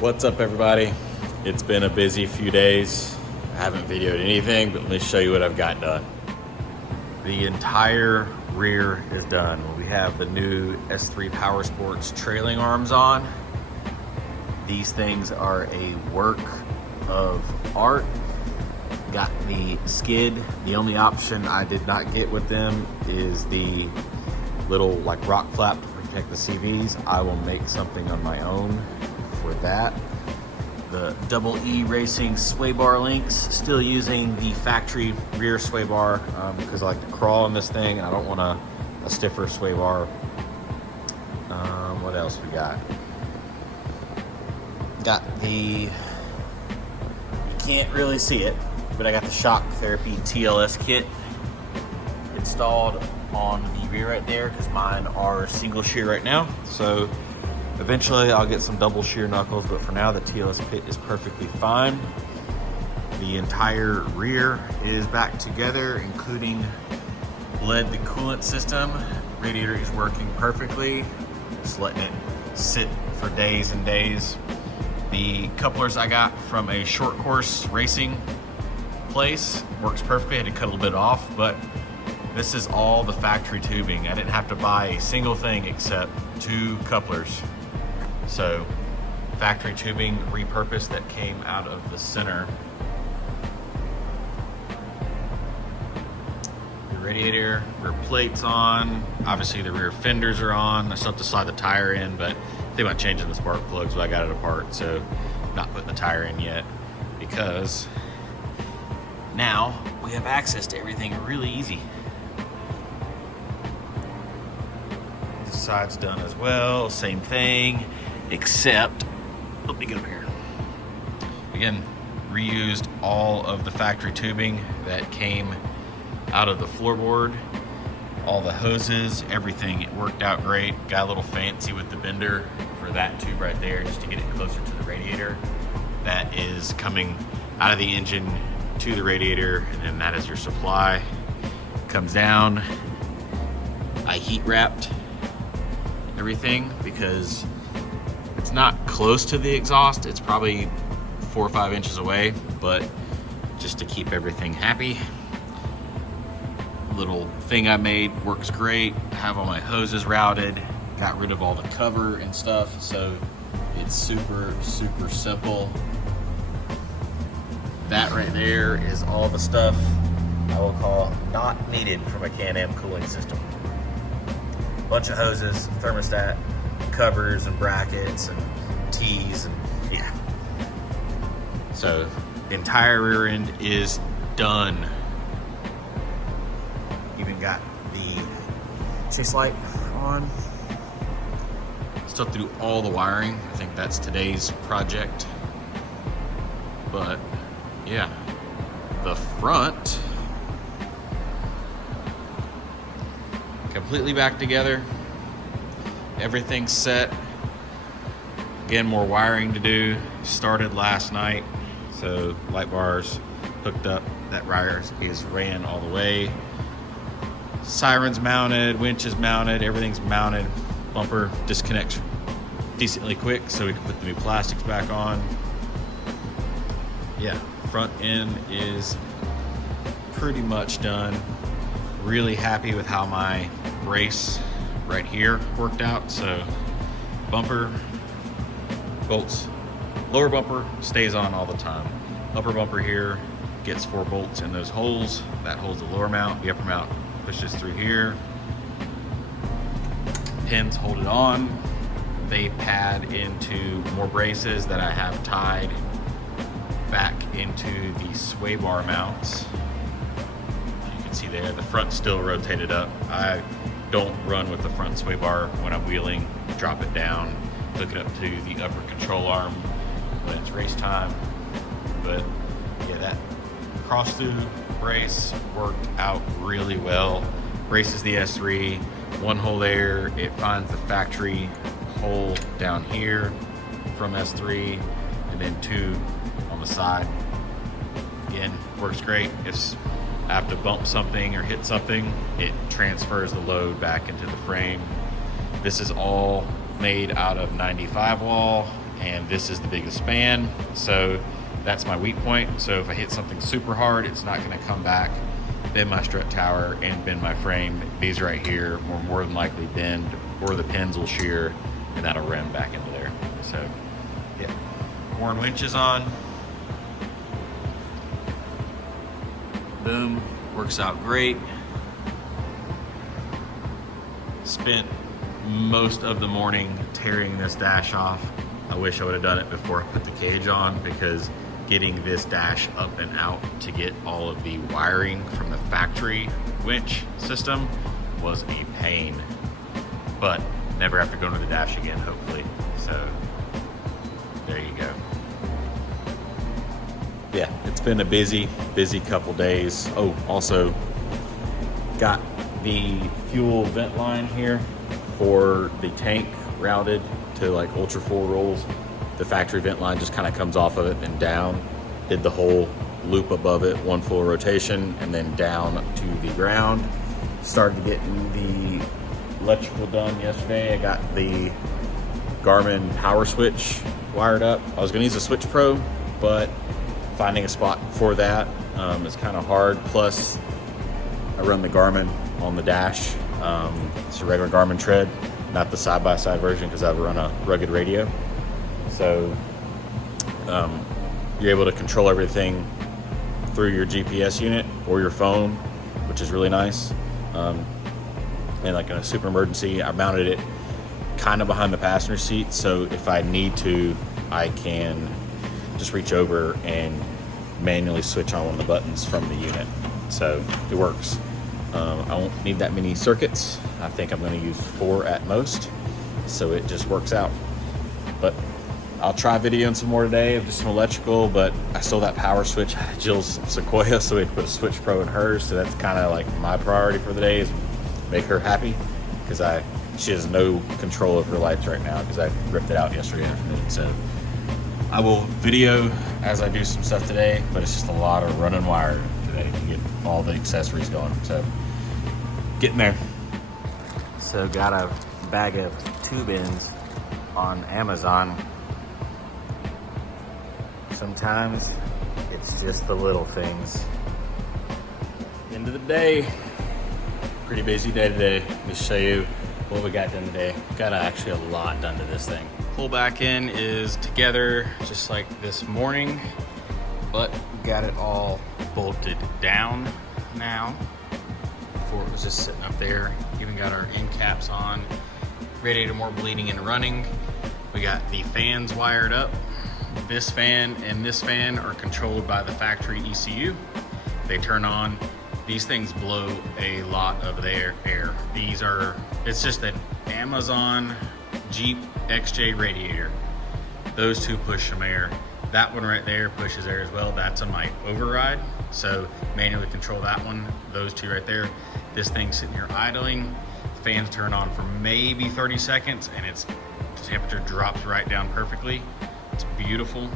What's up, everybody? It's been a busy few days. I haven't videoed anything, but let me show you what I've got done. The entire rear is done. We have the new S3 powersorts trailing arms on. These things are a work of art. Got the skid. The only option I did not get with them is the little like rock flap to protect the CVs. I will make something on my own for that. The double E Racing sway bar links, still using the factory rear sway bar because I like to crawl on this thing. I don't want a stiffer sway bar. What else we got? Got the, you can't really see it, but I got the shock therapy TLS kit installed on the rear right there because mine are single shear right now. So eventually I'll get some double shear knuckles, but for now the TLS kit is perfectly fine. The entire rear is back together, including bled the coolant system. Radiator is working perfectly. Just letting it sit for days and days. The couplers I got from a short course racing place works perfectly. I had to cut a little bit off, but this is all the factory tubing. I didn't have to buy a single thing except 2 couplers. So factory tubing repurposed that came out of the center. The radiator, rear plates on. Obviously the rear fenders are on. I still have to slide the tire in, but I think about changing the spark plugs, but I got it apart, so I'm not putting the tire in yet because now we have access to everything really easy. This side's done as well, same thing, except, let me get up here. Again, reused all of the factory tubing that came out of the floorboard. All the hoses, everything, it worked out great. Got a little fancy with the bender for that tube right there just to get it closer to the radiator. That is coming out of the engine to the radiator, and then that is your supply. Comes down. I heat wrapped everything because it's not close to the exhaust. It's probably 4 or 5 inches away, but just to keep everything happy. Little thing I made works great. I have all my hoses routed, got rid of all the cover and stuff, so it's super simple. That right there is all the stuff I will call not needed from a CanAm cooling system. Bunch of hoses, thermostat, covers and brackets and T's, and yeah. So the entire rear end is done. Even got the chase light on. Still through all the wiring. I think that's today's project. But yeah, the front completely back together. Everything's set. Again, more wiring to do. Started last night, so light bars hooked up. That wire is ran all the way. Sirens mounted, winch is mounted, everything's mounted. Bumper disconnects decently quick so we can put the new plastics back on. Yeah, front end is pretty much done. Really happy with how my brace right here worked out. So bumper, bolts, lower bumper stays on all the time. Upper bumper here gets 4 bolts in those holes. That holds the lower mount. The upper mount pushes through here. Pins hold it on. They pad into more braces that I have tied back into the sway bar mounts. You can see there, the front's still rotated up. I don't run with the front sway bar when I'm wheeling. Drop it down, hook it up to the upper control arm when it's race time. But yeah, that cross through brace worked out really well. Braces the S3, 1 hole there. It finds the factory hole down here from S3, and then 2 on the side. Again, works great. If I have to bump something or hit something, it transfers the load back into the frame. This is all made out of 95 wall and this is the biggest span, so that's my weak point. So if I hit something super hard, it's not going to come back, bend my strut tower, and bend my frame. These right here will more than likely bend, or the pins will shear, and that'll rim back into there. So yeah, Warren winch is on. Boom, works out great. Spent most of the morning tearing this dash off. I wish I would have done it before I put the cage on, because getting this dash up and out to get all of the wiring from the factory winch system was a pain. But never have to go into the dash again, hopefully. So there you go. Yeah, it's been a busy couple days. Oh, also got the fuel vent line here for the tank routed to like Ultra 4 rolls. The factory vent line just kind of comes off of it and down. Did the whole loop above it, one full rotation, and then down to the ground. Started getting the electrical done yesterday. I got the Garmin power switch wired up. I was gonna use a Switch Pro, but finding a spot for that is kind of hard. Plus, I run the Garmin on the dash. It's a regular Garmin tread, not the side-by-side version, because I run a rugged radio. So you're able to control everything through your GPS unit or your phone, which is really nice. And like in a super emergency, I mounted it kind of behind the passenger seat, so if I need to, I can just reach over and manually switch on one of the buttons from the unit. So it works. I won't need that many circuits. I think I'm going to use 4 at most, so it just works out. But I'll try videoing some more today of just some electrical, but I stole that power switch out of Jill's Sequoia, so we had to put a Switch Pro in hers. So that's kind of like my priority for the day, is make her happy, because she has no control of her lights right now because I ripped it out yesterday afternoon. So I will video as I do some stuff today, but it's just a lot of running wire today to get all the accessories going. So getting there. So got a bag of tube ends on Amazon. Sometimes it's just the little things. End of the day, pretty busy day today. Let me show you what we got done today. Got actually a lot done to this thing. Pull back in is together just like this morning, but we got it all bolted down now. Before it was just sitting up there. Even got our end caps on, radiator more bleeding and running. We got the fans wired up. This fan and this fan are controlled by the factory ECU. They turn on. These things blow a lot of their air. It's just an Amazon Jeep XJ radiator. Those two push some air. That one right there pushes air as well. That's on my override. So manually control that one. Those two right there. This thing's sitting here idling. Fans turn on for maybe 30 seconds and the temperature drops right down perfectly. It's beautiful.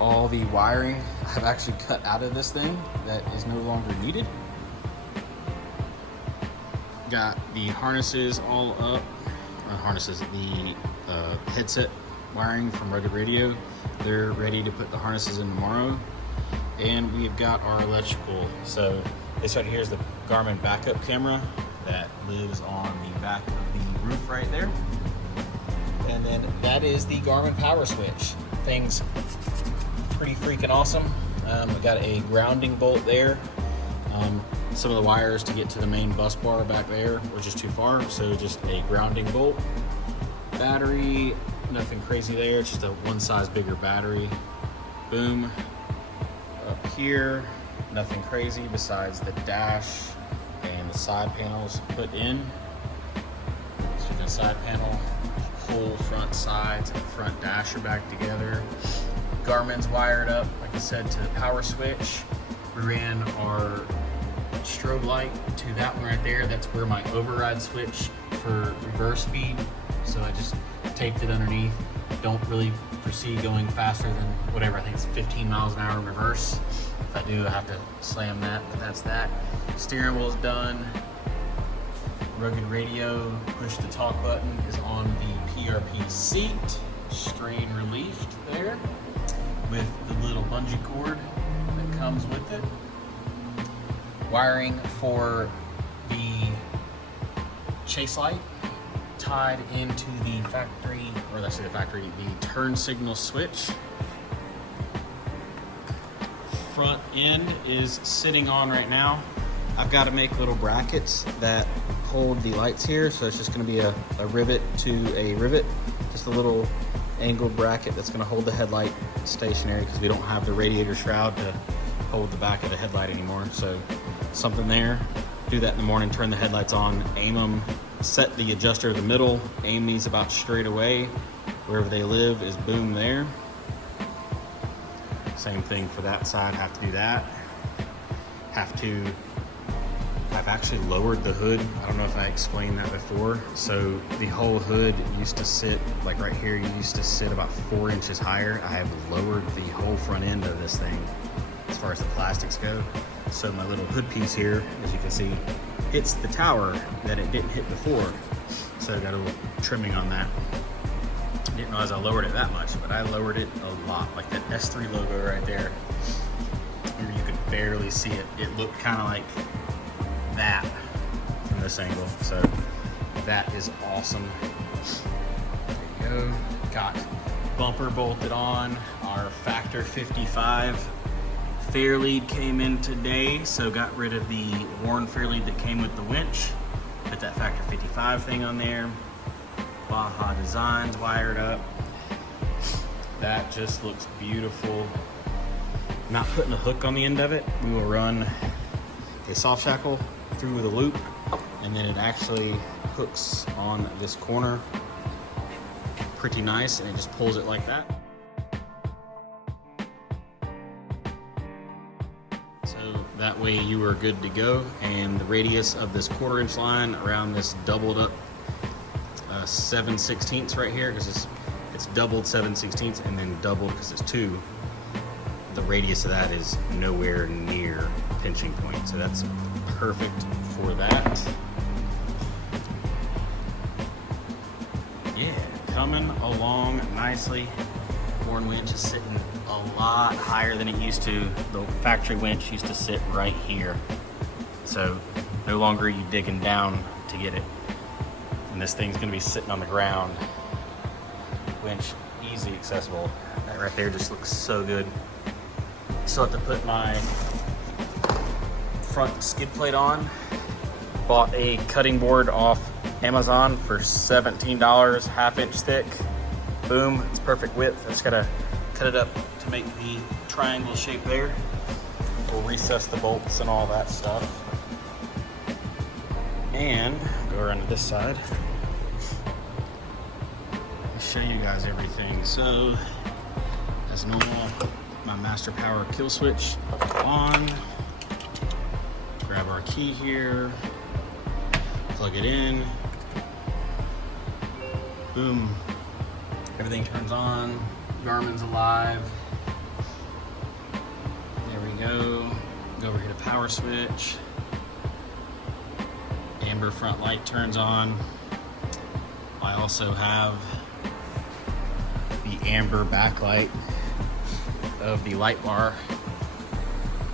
All the wiring I've actually cut out of this thing that is no longer needed. Got the harnesses all up. The headset wiring from Rugged Radio. They're ready to put the harnesses in tomorrow. And we've got our electrical. So this right here is the Garmin backup camera that lives on the back of the roof right there. And then that is the Garmin power switch. Thing's pretty freaking awesome. We got a grounding bolt there. Some of the wires to get to the main bus bar back there were just too far, so just a grounding bolt. Battery, nothing crazy there, it's just a one size bigger battery. Boom. Up here, nothing crazy besides the dash and the side panels put in. So the side panel, whole front sides and front dash are back together. Garmin's wired up, like I said, to the power switch. We ran our strobe light to that one right there. That's where my override switch for reverse speed. So I just taped it underneath. Don't really foresee going faster than whatever, I think it's 15 miles an hour in reverse. If I do, I have to slam that, but that's that. Steering wheel's done. rugged radio push to talk button is on the PRP seat, strain relieved there with the little bungee cord that comes with it. Wiring for the chase light tied into the factory, or let's say the turn signal switch. Front end is sitting on right now. I've got to make little brackets that hold the lights here, so it's just going to be a rivet to a rivet, just a little angled bracket that's going to hold the headlight stationary because we don't have the radiator shroud to hold the back of the headlight anymore. So something there. Do that in the morning, turn the headlights on, aim them, set the adjuster in the middle, aim these about straight away. Wherever they live is boom there. Same thing for that side, have to do that. I've actually lowered the hood. I don't know if I explained that before. So the whole hood used to sit, like right here, you used to sit about 4 inches higher. I have lowered the whole front end of this thing as far as the plastics go. So my little hood piece here, as you can see, hits the tower that it didn't hit before. So I got a little trimming on that. Didn't realize I lowered it that much, but I lowered it a lot. Like that S3 logo right there, you could barely see it. It looked kind of like that from this angle. So that is awesome. There you go. Got bumper bolted on. Our Factor 55 fairlead came in today, so got rid of the worn fairlead that came with the winch. Put that Factor 55 thing on there. Baja Designs wired up. That just looks beautiful. Not putting a hook on the end of it. We will run a soft shackle through the loop, and then it actually hooks on this corner pretty nice, and it just pulls it like that. So that way you are good to go. And the radius of this 1/4 inch line around this doubled up 7/16 right here, because it's doubled 7/16 and then doubled because it's 2. The radius of that is nowhere near pinching point, so that's perfect for that. Yeah, coming along nicely. Worn winch is sitting a lot higher than it used to. The factory winch used to sit right here, so no longer are you digging down to get it. And this thing's gonna be sitting on the ground. Winch easy accessible. That right there just looks so good. Still have to put my front skid plate on. Bought a cutting board off Amazon for $17, 1/2 inch thick. Boom, it's perfect width. I just gotta cut it up to make the triangle shape there. We'll recess the bolts and all that stuff. And go around to this side. I'll show you guys everything. So, as normal, my master power kill switch on. Grab our key here, plug it in. Boom. Everything turns on. Garmin's alive. There we go. Go over here to power switch. Amber front light turns on. I also have the amber backlight of the light bar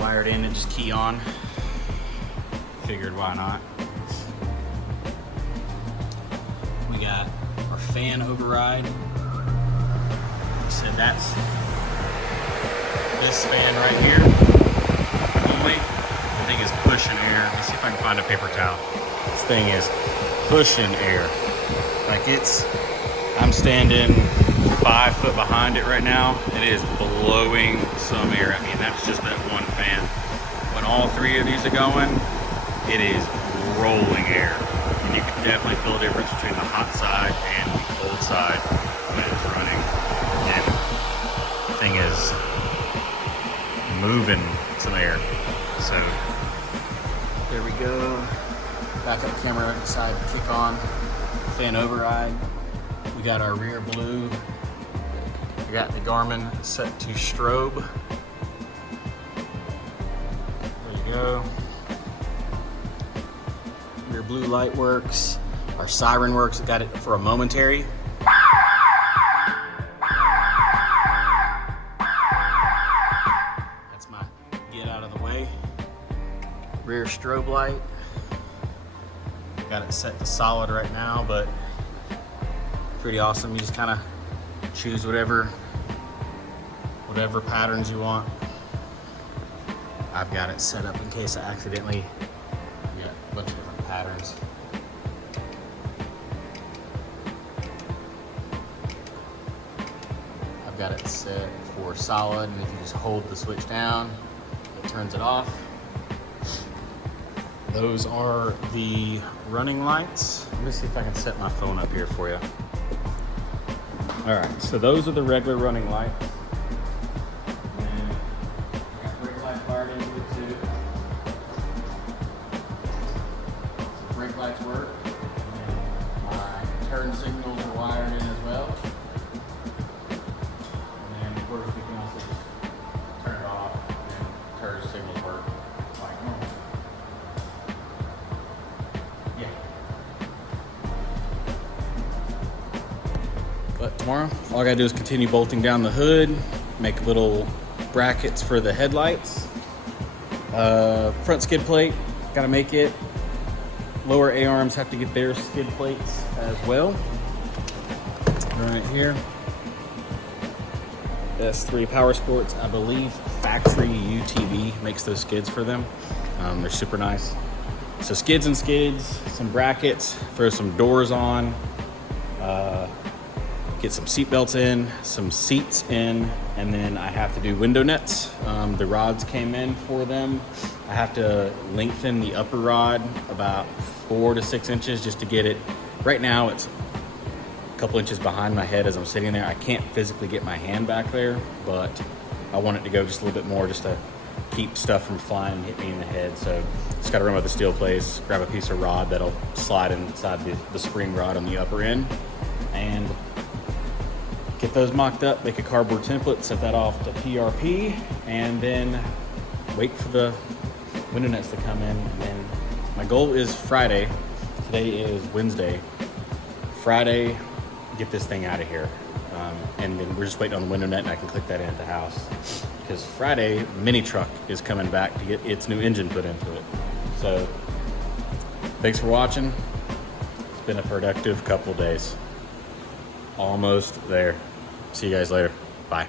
wired in and just key on. Figured why not. We got our fan override. So that's this fan right here. Only the thing is pushing air. Let's see if I can find a paper towel. This thing is pushing air. Like I'm standing 5 foot behind it right now. It is blowing some air at me, and that's just that one fan. When all 3 of these are going, it is rolling air. And you can definitely feel the difference between the hot side and the cold side when it's running. And the thing is moving some air. So there we go. Backup camera decided to kick on. Fan override. We got our rear blue. We got the Garmin set to strobe. There you go. Your blue light works. Our siren works. Got it for a momentary. That's my get out of the way. Rear strobe light. Got it set to solid right now, but pretty awesome. You just kind of choose whatever patterns you want. I've got it set up in case I accidentally got a bunch of different patterns. I've got it set for solid, and if you just hold the switch down, it turns it off. Those are the running lights. Let me see if I can set my phone up here for you. All right, so those are the regular running lights. And I got brake lights wired into it too. So brake lights work. And my turn signals are wired in as well. And then of course we can also just turn it off and turn signals work like normal. Yeah. But tomorrow, all I gotta do is continue bolting down the hood, make little brackets for the headlights. Front skid plate, gotta make it. Lower A-arms have to get their skid plates as well. Right here. S3 Powersports, I believe factory UTV makes those skids for them. They're super nice. So skids and skids, some brackets, throw some doors on, get some seat belts in, some seats in, and then I have to do window nets. The rods came in for them. I have to lengthen the upper rod about 4 to 6 inches just to get it. Right now it's a couple inches behind my head as I'm sitting there. I can't physically get my hand back there, but I want it to go just a little bit more just to keep stuff from flying and hit me in the head. So just gotta run with the steel plates, grab a piece of rod that'll slide inside the spring rod on the upper end, and get those mocked up, make a cardboard template, set that off to PRP, and then wait for the window nets to come in. And then my goal is Friday. Today is Wednesday. Friday, get this thing out of here. And then we're just waiting on the window net, and I can click that in at the house. Because Friday, mini truck is coming back to get its new engine put into it. So thanks for watching. It's been a productive couple days. Almost there. See you guys later. Bye.